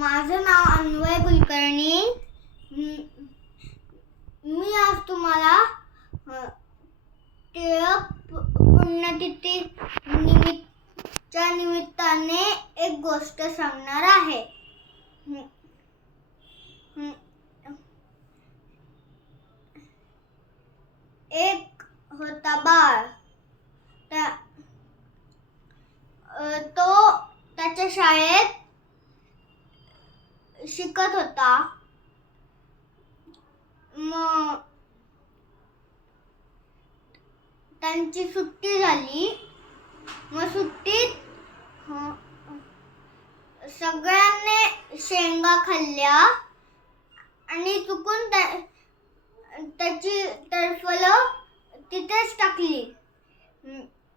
माझं नाव अन्वय कुलकर्णी. मी आज तुम्हाला टिळक पुण्यतिथी निमित्तच्या निमित्ताने एक गोष्ट सांगणार आहे. एक होता बाळ. त्या तो त्याच्या शाळेत शिकत होता. मग त्यांची सुट्टी झाली. मग सुट्टीत सगळ्यांनी शेंगा खाल्ल्या आणि चुकून त्या- त्याची टरफलं तिथेच टाकली.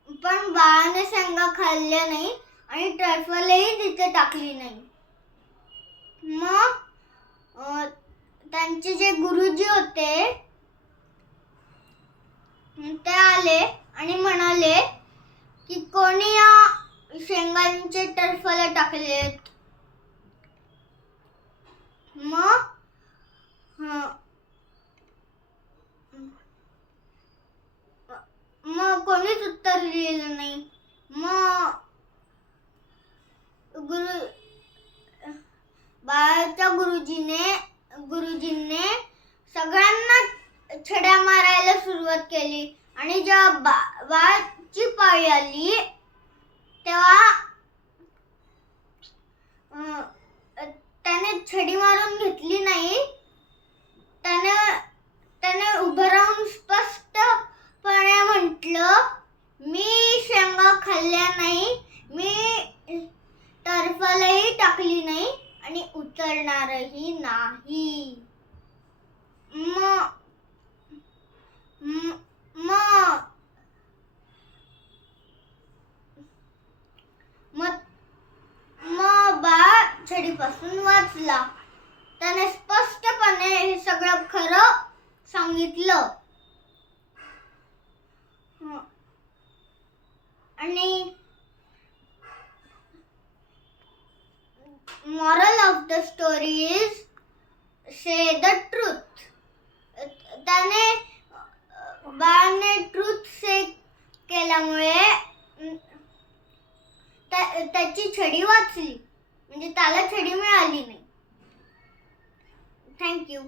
पण बाळाने शेंगा खाल्ल्या नाही आणि टरफलही तिथे टाकली नाही. मग त्यांचे जे गुरुजी होते ते आले आणि म्हणाले की कोणी या शेंगांचे टरफले टाकलेत? मग मग कोणीच उत्तर लिहिलं नाही मग गुरु बाळाच्या गुरुजीने गुरुजींनी सगळ्यांना छड्या मारायला सुरुवात केली. आणि जेव्हा बा बाळाची पाळी आली तेव्हा त्याने छडी मारून घेतली नाही. त्याने त्याने उभं राहून स्पष्टपणे म्हटलं मी शेंगा खाल्ल्या नाही मी टरफलही टाकली नाही. आणि उतरणारही नाही. म म- मग मग छडीपासून वाचला. त्याने स्पष्टपणे हे सगळं खरं सांगितलं. आणि moral of the story is say the truth. त्याने बाळाने ट्रूथ से केल्यामुळे त्या- त्याची छडी वाचली. म्हणजे त्याला छडी मिळाली नाही. थँक्यू